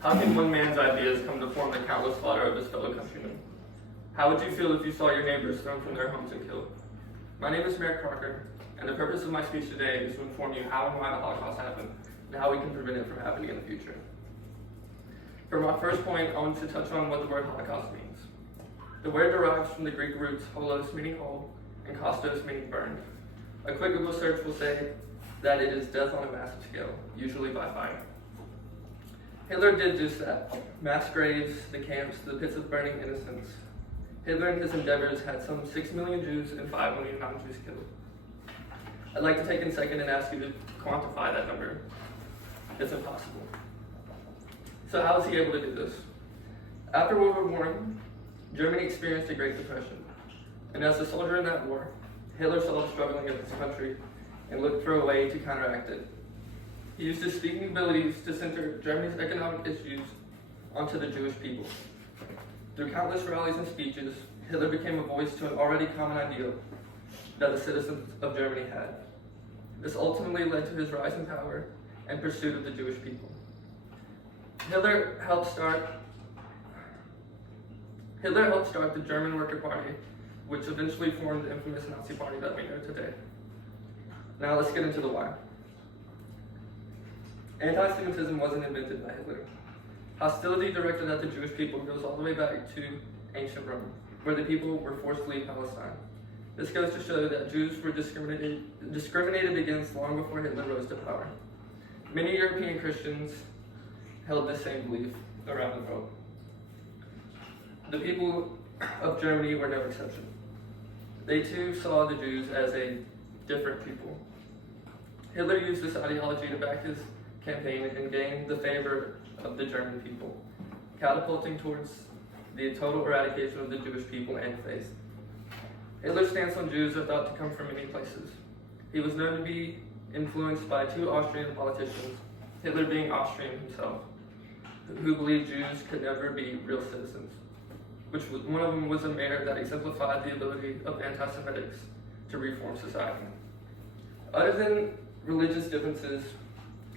How can one man's ideas come to form the countless slaughter of his fellow countrymen? How would you feel if you saw your neighbors thrown from their homes and killed? My name is Merrick Crocker, and the purpose of my speech today is to inform you how and why the Holocaust happened, and how we can prevent it from happening in the future. For my first point, I want to touch on what the word Holocaust means. The word derives from the Greek roots holos, meaning whole, and kostos, meaning burned. A quick Google search will say that it is death on a massive scale, usually by fire. Hitler did just that. Mass graves, the camps, the pits of burning innocents. Hitler and his endeavors had some 6 million Jews and 5 million non-Jews killed. I'd like to take a second and ask you to quantify that number. It's impossible. So how was he able to do this? After World War I, Germany experienced a Great Depression. And as a soldier in that war, Hitler saw the struggling of his country and looked for a way to counteract it. He used his speaking abilities to center Germany's economic issues onto the Jewish people. Through countless rallies and speeches, Hitler became a voice to an already common ideal that the citizens of Germany had. This ultimately led to his rise in power and pursuit of the Jewish people. Hitler helped start the German Worker Party, which eventually formed the infamous Nazi Party that we know today. Now let's get into the why. Anti-Semitism wasn't invented by Hitler. Hostility directed at the Jewish people goes all the way back to ancient Rome, where the people were forced to leave Palestine. This goes to show that Jews were discriminated against long before Hitler rose to power. Many European Christians held the same belief around the world. The people of Germany were no exception. They too saw the Jews as a different people. Hitler used this ideology to back his campaign and gain the favor of the German people, catapulting towards the total eradication of the Jewish people and faith. Hitler's stance on Jews are thought to come from many places. He was known to be influenced by 2 Austrian politicians, Hitler being Austrian himself, who believed Jews could never be real citizens. One of them was a mayor that exemplified the ability of anti-Semitics to reform society. Other than religious differences,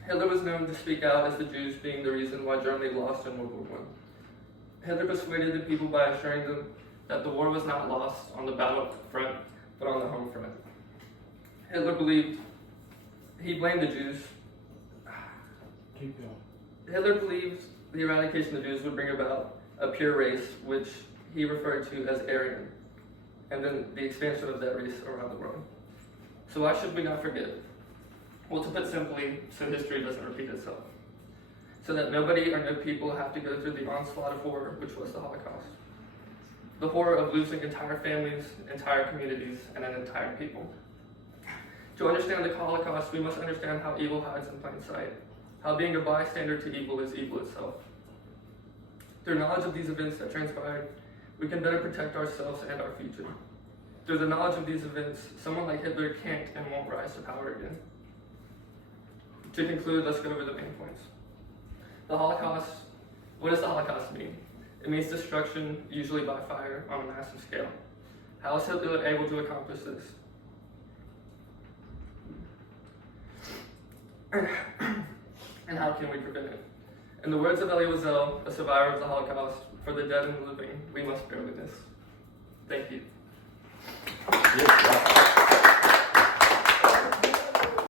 Hitler was known to speak out as the Jews being the reason why Germany lost in World War I. Hitler persuaded the people by assuring them that the war was not lost on the battlefront, but on the home front. He blamed the Jews. Hitler believed the eradication of the Jews would bring about a pure race, which he referred to as Aryan, and then the expansion of that race around the world. So why should we not forget? Well, to put simply, so history doesn't repeat itself. So that nobody or no people have to go through the onslaught of horror, which was the Holocaust. The horror of losing entire families, entire communities, and an entire people. To understand the Holocaust, we must understand how evil hides in plain sight, how being a bystander to evil is evil itself. Through knowledge of these events that transpired, we can better protect ourselves and our future. Through the knowledge of these events, someone like Hitler can't and won't rise to power again. To conclude, let's go over the main points. The Holocaust, what does the Holocaust mean? It means destruction, usually by fire, on a massive scale. How is Hitler able to accomplish this? And how can we prevent it? In the words of Elie Wiesel, a survivor of the Holocaust, for the dead and the living, we must bear witness. Thank you.